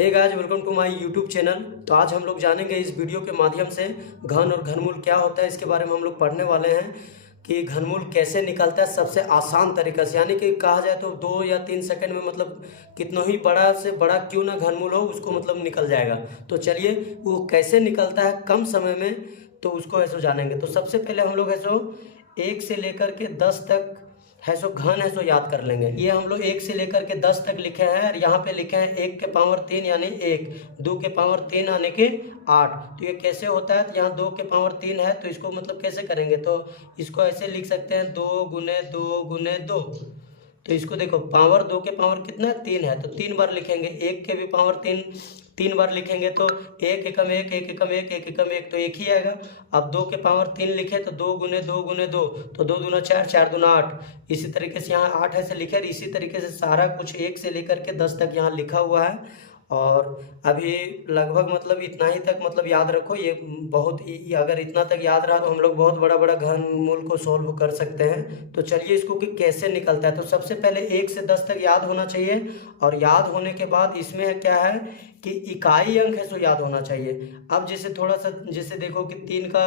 Hey guys, welcome to my YouTube channel. तो आज हम लोग जानेंगे इस वीडियो के माध्यम से घन और घनमूल क्या होता है इसके बारे में हम लोग पढ़ने वाले हैं कि घनमूल कैसे निकलता है सबसे आसान तरीका से, यानी कि कहा जाए तो 2 या 3 सेकंड में मतलब कितना ही बड़ा से बड़ा क्यों ना घनमूल हो उसको मतलब निकल जाएगा। तो चलिए वो कैसे निकलता है कम समय में, तो उसको ऐसे जानेंगे। तो सबसे पहले हम लोग ऐसो 1 से लेकर के 10 तक है सो घन है सो याद कर लेंगे। ये हम लोग 1 से लेकर के 10 तक लिखे हैं और यहाँ पे लिखे हैं 1 के पावर 3 यानी 1, 2 के पावर 3 यानी कि 8। तो ये कैसे होता है, तो यहाँ 2 के पावर 3 है तो इसको मतलब कैसे करेंगे, तो इसको ऐसे लिख सकते हैं 2 गुने 2 गुने 2। तो इसको देखो पावर 2 के पावर कितना है 3 है, तो 3 बार लिखेंगे। 1 के भी पावर 3 बार लिखेंगे तो 1 एकम 1 1 एकम 1 1 एकम 1 तो 1 ही आएगा। अब 2 के पावर 3 लिखे तो 2 गुने 2 गुने 2 तो 2 दूना 4 4 दूना 8। इसी तरीके से यहाँ 8 ऐसे लिखे। इसी तरीके से सारा कुछ 1 से लेकर के 10 तक यहाँ लिखा हुआ है। और अभी लगभग मतलब इतना ही तक मतलब याद रखो। ये बहुत अगर इतना तक याद रहा तो हम लोग बहुत बड़ा बड़ा घनमूल को सॉल्व कर सकते हैं। तो चलिए इसको कि कैसे निकलता है। तो सबसे पहले 1 से 10 तक याद होना चाहिए और याद होने के बाद इसमें क्या है कि इकाई अंक है सो याद होना चाहिए। अब जैसे थोड़ा सा जैसे देखो कि 3 का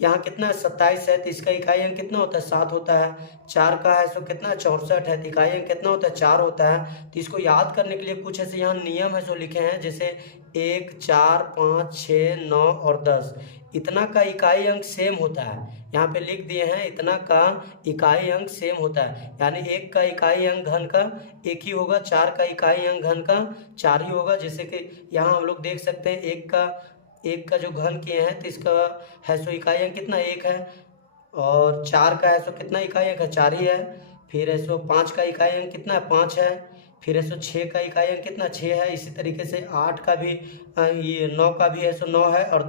यहाँ कितना है 27 है तो इसका इकाई अंक कितना होता है 7 होता है। 4 का है सो कितना है 64 है तो इकाई अंक कितना होता है 4 होता है। तो इसको याद करने के लिए कुछ ऐसे यहाँ नियम है सो लिखे हैं, जैसे 1 4 5 6 9 और 10 इतना का इकाई अंक सेम होता है। यहाँ पे लिख दिए हैं इतना का इकाई अंक सेम होता है, यानी 1 का इकाई अंक घन का 1 ही होगा, 4 का इकाई अंक घन का 4 ही होगा। जैसे कि यहाँ हम लोग देख सकते हैं 1 का जो घन किए हैं तो इसका है सो इकाई अंक कितना 1 है, और 4 का है सो कितना इकाई अंक है 4 ही है। फिर है सो 5 का इकाई अंक कितना है 5 है। फिर है सो 6 का इकाई अंक कितना 6 है। इसी तरीके से 8 का भी ये 9 का भी है सो 9 है, और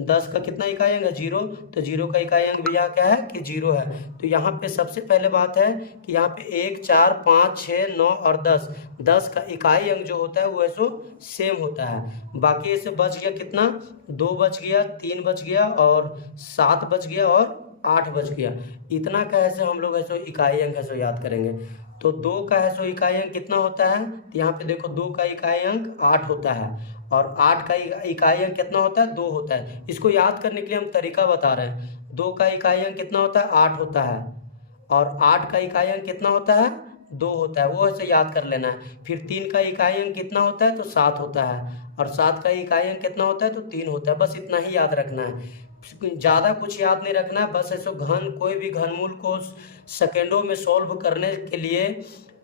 10 का कितना इकाई अंक है 0, तो 0 का इकाई अंक भी यहाँ क्या है कि 0 है। तो यहाँ पे सबसे पहले बात है कि यहाँ पे 1 4 5 6 9 और 10 का इकाई अंक जो होता है वो ऐसो सेम होता है। बाकी ऐसे बच गया कितना 2 बच गया, 3 बच गया और 7 बच गया और 8 बच गया। इतना का ऐसे हम लोग ऐसो इकाई अंक ऐसो याद करेंगे। तो 2 का है सो इकाई अंक कितना होता है, तो यहाँ पे देखो 2 का इकाई अंक 8 होता है, और 8 का इकाई अंक कितना होता है 2 होता है। इसको याद करने के लिए हम तरीका बता रहे हैं। 2 का इकाई अंक कितना होता है 8 होता है, और 8 का इकाई अंक कितना होता है 2 होता है, वो ऐसे याद कर लेना है। फिर 3 का इकाई अंक कितना होता है तो 7 होता है, और 7 का इकाई अंक कितना होता है तो 3 होता है। बस इतना ही याद रखना है, ज़्यादा कुछ याद नहीं रखना है। बस ऐसे कोई भी घनमूल को सेकेंडों में सॉल्व करने के लिए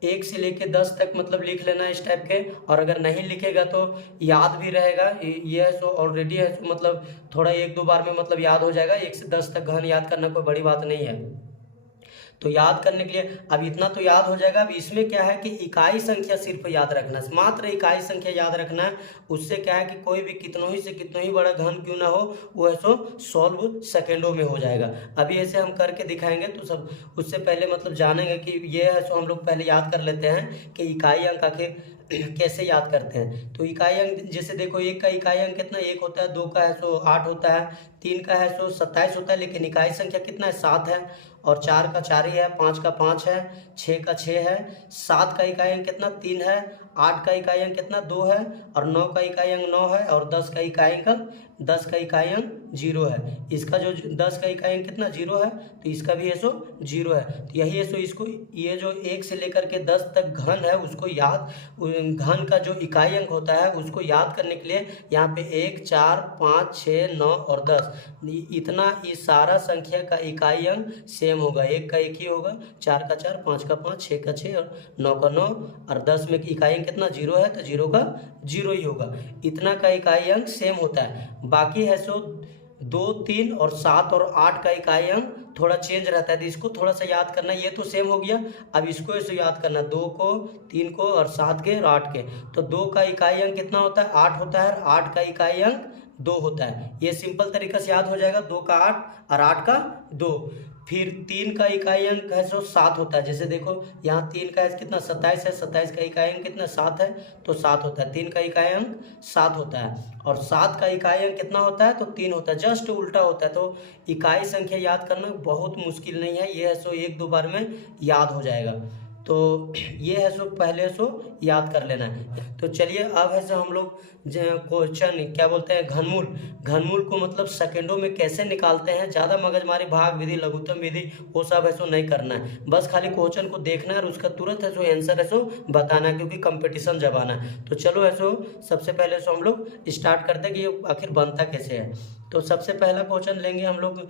1 से लेके 10 तक मतलब लिख लेना इस टाइप के। और अगर नहीं लिखेगा तो याद भी रहेगा, ये है सो ऑलरेडी है सो मतलब थोड़ा 1-2 बार में मतलब याद हो जाएगा। 1 से 10 तक घन याद करना कोई बड़ी बात नहीं है। तो याद करने के लिए अब इतना तो याद हो जाएगा। अब इसमें क्या है कि इकाई संख्या सिर्फ याद रखना है, मात्र इकाई संख्या याद रखना है। उससे क्या है कि कोई भी कितनों ही से कितनों ही बड़ा घन क्यों ना हो वो ऐसो सॉल्व सेकेंडों में हो जाएगा। अभी ऐसे हम करके दिखाएंगे तो सब उससे पहले मतलब जानेंगे कि ये है सो हम लोग पहले याद कर लेते हैं कि इकाई अंक आखिर कैसे याद करते हैं। तो इकाई अंक जैसे देखो 1 का इकाई अंक कितना 1 होता है, 2 का है सो 8 होता है, 3 का है सो 27 होता है, लेकिन इकाई संख्या कितना है 7 है, और 4 का 4 ही है, 5 का 5 है, 6 का 6 है, 7 का इकाई अंक कितना 3 है, 8 का इकाई अंक कितना 2 है, और 9 का इकाई अंक 9 है, और 10 का इकाई अंक 0 है। इसका जो 10 का इकाई अंक कितना 0 है, तो इसका भी ऐसो 0 है। तो यही ऐसो इसको ये जो 1 से लेकर के 10 तक घन है उसको याद, घन का जो इकाई अंक होता है उसको याद करने के लिए यहाँ पे 1 4 5 6 9 और 10 इतना इस सारा संख्या का इकाई अंक सेम होगा। 1 का 1 ही होगा, 4 का 4, 5 का 5, 6 का 6 और 9 का 9, और 10 में इकाई अंक कितना 0 है तो 0 का 0 ही होगा। इतना का इकाई अंक सेम होता है। बाकी है सो 2 3 और 7 और 8 का इकाई अंक थोड़ा चेंज रहता है, तो इसको थोड़ा सा याद करना। ये तो सेम हो गया, अब इसको ऐसे याद करना 2 को 3 को और 7 के और 8 के। तो 2 का इकाई अंक कितना होता है 8 होता है, और 8 का इकाई अंक 2 होता है। ये सिंपल तरीका से याद हो जाएगा, 2 का 8 और 8 का 2। फिर 3 का इकाई अंक है सो 7 होता है। जैसे देखो यहाँ 3 का कितना 27 है, 27 का इकाई अंक कितना 7 है तो 7 होता है। 3 का इकाई अंक 7 होता है, और 7 का इकाई अंक कितना होता है तो 3 होता है, जस्ट उल्टा होता है। तो इकाई संख्या याद करना बहुत मुश्किल नहीं है, ये है सो 1-2 बार में याद हो जाएगा। तो ये है सो पहले सो याद कर लेना है। तो चलिए अब है सो हम लोग क्वेश्चन क्या बोलते हैं, घनमूल। घनमूल को मतलब सेकंडों में कैसे निकालते हैं, ज़्यादा मगजमारी, भाग विधि, लघुत्तम विधि वो सब है सो नहीं करना है, बस खाली क्वेश्चन को देखना है और उसका तुरंत है सो आंसर है सो बताना है, क्योंकि कंपटीशन जब आना है। तो चलो है सो सबसे पहले सो हम लोग स्टार्ट करते हैं कि ये आखिर बनता कैसे है। तो सबसे पहला क्वेश्चन लेंगे हम लोग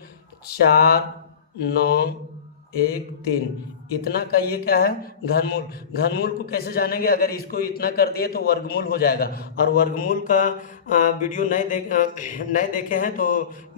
4 9 1 3, इतना का ये क्या है, घनमूल। घनमूल को कैसे जानेंगे, अगर इसको इतना कर दिए तो वर्गमूल हो जाएगा। और वर्गमूल का वीडियो नहीं देखे हैं तो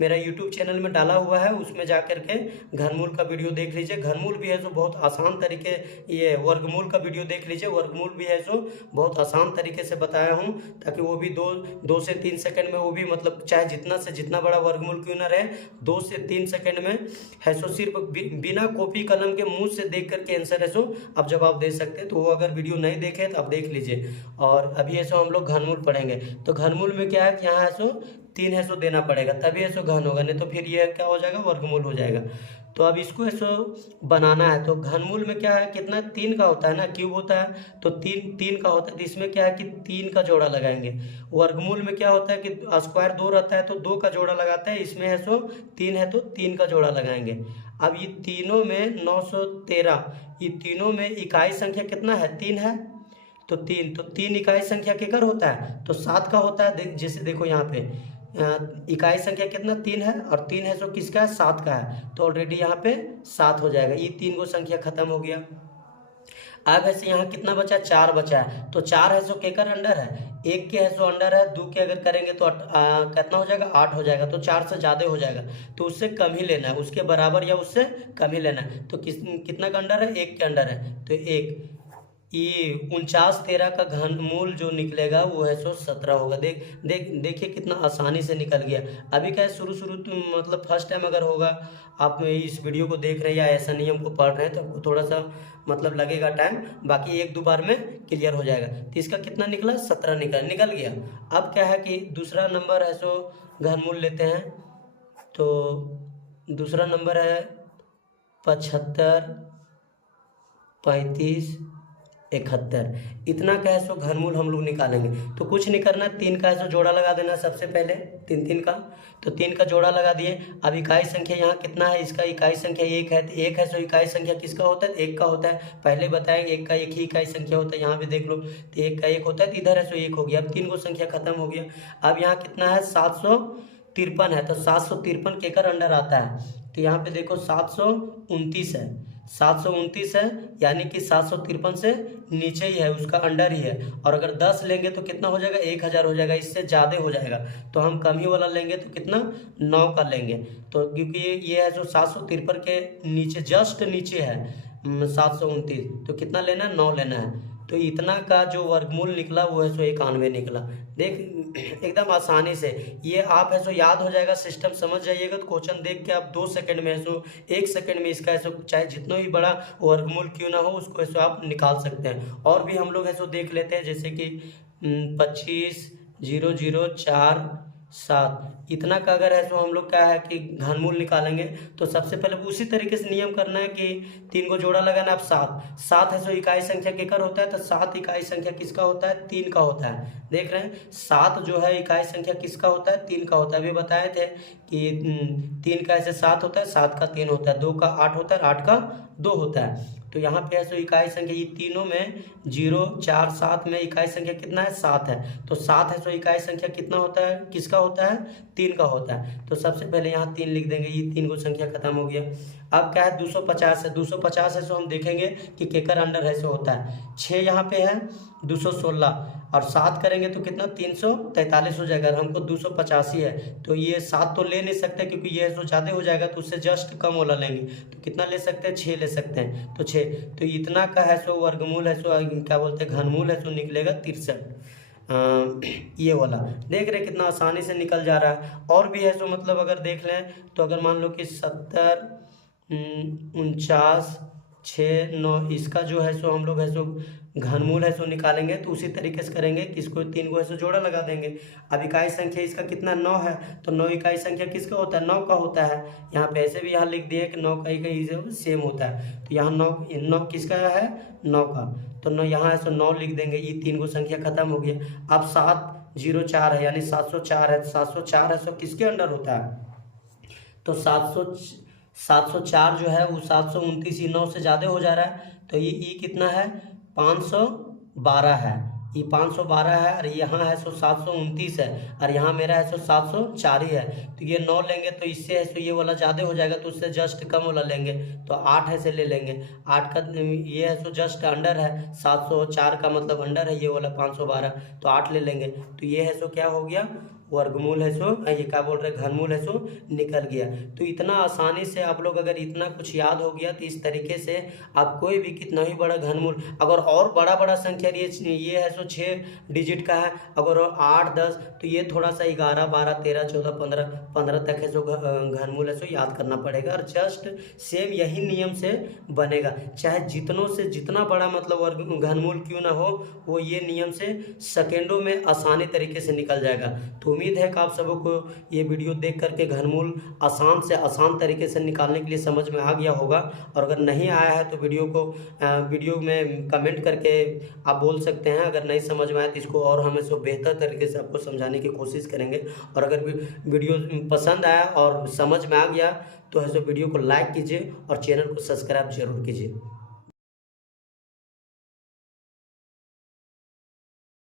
मेरा यूट्यूब चैनल में डाला हुआ है, उसमें जा कर के घनमूल का वीडियो देख लीजिए। घनमूल भी है जो बहुत आसान तरीके, ये वर्गमूल का वीडियो देख लीजिए, वर्गमूल भी है जो बहुत आसान तरीके से बताया हूँ, ताकि वो भी दो से 3 सेकंड में, वो भी मतलब चाहे जितना से जितना बड़ा वर्गमूल क्यों ना रहे, 2 से 3 सेकंड में है सो सिर्फ बिना कॉपी कलम के मुंह से देख करके आंसर है सो अब जवाब दे सकते हैं। तो वो अगर वीडियो नहीं देखे तो अब देख लीजिए। और अभी ऐसा हम लोग घनमूल पढ़ेंगे। तो घनमूल में क्या है कि यहाँ है सो 3 है सो देना पड़ेगा, तभी है सो घन होगा, नहीं तो फिर ये क्या हो जाएगा, वर्गमूल हो जाएगा। तो अब इसको ऐसो बनाना है। तो घनमूल में क्या है, कितना 3 का होता है ना, क्यूब होता है तो 3 का होता है, तो इसमें क्या है कि 3 का जोड़ा लगाएंगे। वर्गमूल में क्या होता है कि स्क्वायर 2 रहता है तो 2 का जोड़ा लगाते हैं, इसमें है सो 3 है तो 3 का जोड़ा लगाएंगे। अब ये तीनों में 913, ये तीनों में इकाई संख्या कितना है, 3 है, तो 3 इकाई संख्या केकर होता है, तो 7 का होता है। जैसे देखो यहाँ पे इकाई संख्या कितना 3 है, और 3 है सो किसका है, 7 का है, तो ऑलरेडी यहाँ पे 7 हो जाएगा। ये 3 गो संख्या खत्म हो गया। अब ऐसे यहाँ कितना बचा, 4 बचा है, तो 4 है सो केकर अंडर है, 1 के है सो अंडर है, 2 के अगर करेंगे तो कितना हो जाएगा, 8 हो जाएगा। तो 4 से ज़्यादा हो जाएगा, तो उससे कम ही लेना है, उसके बराबर या उससे कम ही लेना है। तो कितना का अंडर है, 1 के अंडर है, तो 1, ये 49 13 का घनमूल जो निकलेगा वो है सो 17 होगा। देखिए कितना आसानी से निकल गया। अभी क्या है, शुरू मतलब फर्स्ट टाइम अगर होगा, आप इस वीडियो को देख रहे हैं या ऐसा नियम को पढ़ रहे हैं, तो आपको थोड़ा सा मतलब लगेगा टाइम, बाकी 1-2 बार में क्लियर हो जाएगा। तो इसका कितना निकला, 17 निकल गया। अब क्या है कि दूसरा नंबर है सो घनमूल लेते हैं। तो दूसरा नंबर है 75 35 71, इतना का है सो घनमूल हम लोग निकालेंगे। तो कुछ नहीं करना, 3 का है सो जोड़ा लगा देना सबसे पहले, 3 का, तो 3 का जोड़ा लगा दिए। अब इकाई संख्या यहाँ कितना है, इसका इकाई संख्या 1 है, तो 1 है सो इकाई संख्या किसका होता है, 1 का होता है। पहले बताएंगे 1 का 1 ही इकाई संख्या होता है, यहाँ भी देख लो, तो 1 का 1 होता है, तो इधर है सो 1 हो गया। अब 3 गो संख्या खत्म हो गया। अब यहाँ कितना है, 753 है, तो 753 केकर अंडर आता है, तो यहाँ पे देखो 729 है, 729 है, यानी कि 753 से नीचे ही है, उसका अंडर ही है। और अगर 10 लेंगे तो कितना हो जाएगा, 1000 हो जाएगा, इससे ज़्यादा हो जाएगा। तो हम कम ही वाला लेंगे तो कितना, 9 का लेंगे। तो क्योंकि ये है जो 753 के नीचे, जस्ट नीचे है 729, तो कितना लेना है, 9 लेना है। तो इतना का जो वर्गमूल निकला वो है सो 91 निकला। देख एकदम आसानी से ये आप है सो याद हो जाएगा, सिस्टम समझ जाइएगा। तो क्वेश्चन देख के आप 2 सेकंड में है सो 1 सेकंड में इसका है सो चाहे जितना भी बड़ा वर्गमूल क्यों ना हो उसको है सो आप निकाल सकते हैं। और भी हम लोग है सो देख लेते हैं, जैसे कि 25 0 0 4 7, इतना का अगर है तो हम लोग क्या है कि घनमूल निकालेंगे। तो सबसे पहले उसी तरीके से नियम करना है कि 3 को जोड़ा लगाना। अब 7 है सो इकाई संख्या केकर होता है, तो 7 इकाई संख्या किसका होता है, 3 का होता है। देख रहे हैं 7 जो है इकाई संख्या किसका होता है, 3 का होता है। अभी बताए थे कि 3 का ऐसे 7 होता है, 7 का 3 होता है, 2 का 8 होता है, 8 का 2 होता है। तो यहाँ पे है सो इकाई संख्या ये तीनों में 0 4 7 में इकाई संख्या कितना है, 7 है। तो 7 है सो इकाई संख्या कितना होता है, किसका होता है, 3 का होता है। तो सबसे पहले यहाँ 3 लिख देंगे, ये 3 को संख्या खत्म हो गया। अब क्या है 250 है, 250 है सो हम देखेंगे कि केकर अंडर है सो होता है। 6 यहाँ पे है 216 और 7 करेंगे तो कितना 343 हो जाएगा। हमको 285 है, तो ये 7 तो ले नहीं सकते क्योंकि ये है सो ज़्यादा हो जाएगा, तो उससे जस्ट कम वाला लेंगे। तो कितना ले सकते हैं, 6 ले सकते हैं। तो 6, तो इतना का है सो वर्गमूल है सो क्या बोलते हैं, घनमूल है सो निकलेगा 63। ये वाला देख रहे कितना आसानी से निकल जा रहा है। और भी है सो मतलब अगर देख लें तो अगर मान लो कि 70 49 6 9 इसका जो है सो हम लोग है सो घनमूल है सो निकालेंगे तो उसी तरीके से करेंगे कि इसको 3 को है सो जोड़ा लगा देंगे। अब इकाई संख्या इसका कितना 9 है, तो 9 इकाई संख्या किसका होता है, 9 का होता है। यहाँ पे ऐसे भी यहाँ लिख दिए कि 9 का इकाई सेम होता है, तो यहाँ 9 किसका है, 9 का, तो 9 यहाँ है सो 9 लिख देंगे। ये 3 को संख्या खत्म हो गया। अब 704 है यानी 704 है, 704 है सो किसके अंडर होता है, तो 704 जो है वो 729 9 से ज़्यादा हो जा रहा है, तो ये कितना है 512 है, ये 512 है और यहाँ है सो 729 है और यहाँ मेरा है सो 704 ही है। तो ये 9 लेंगे तो इससे है सो ये वाला ज़्यादा हो जाएगा, तो उससे जस्ट कम वाला लेंगे, तो 8 है से ले लेंगे। 8 का ये है सो जस्ट अंडर है, 704 का मतलब अंडर है ये वाला 512, तो 8 ले लेंगे। तो ये है सो क्या हो गया, वर्गमूल है सो ये क्या बोल रहे घनमूल है सो निकल गया। तो इतना आसानी से आप लोग अगर इतना कुछ याद हो गया तो इस तरीके से आप कोई भी कितना ही बड़ा घनमूल, अगर और बड़ा बड़ा संख्या ये है सो 6 डिजिट का है, अगर 8 10 तो ये थोड़ा सा 11 12 13 14 15 तक है सो घनमूल है सो याद करना पड़ेगा। और जस्ट सेम यही नियम से बनेगा, चाहे जितनों से जितना बड़ा मतलब घनमूल क्यों ना हो, वो ये नियम से सेकेंडों में आसानी तरीके से निकल जाएगा। तो उम्मीद है कि आप सबों को ये वीडियो देख करके घनमूल आसान से आसान तरीके से निकालने के लिए समझ में आ गया होगा। और अगर नहीं आया है तो वीडियो में कमेंट करके आप बोल सकते हैं। अगर नहीं समझ में आए तो इसको और हम इसको बेहतर तरीके से आपको समझाने की कोशिश करेंगे। और अगर वीडियो पसंद आया और समझ में आ गया तो है सो वीडियो को लाइक कीजिए और चैनल को सब्सक्राइब जरूर कीजिए।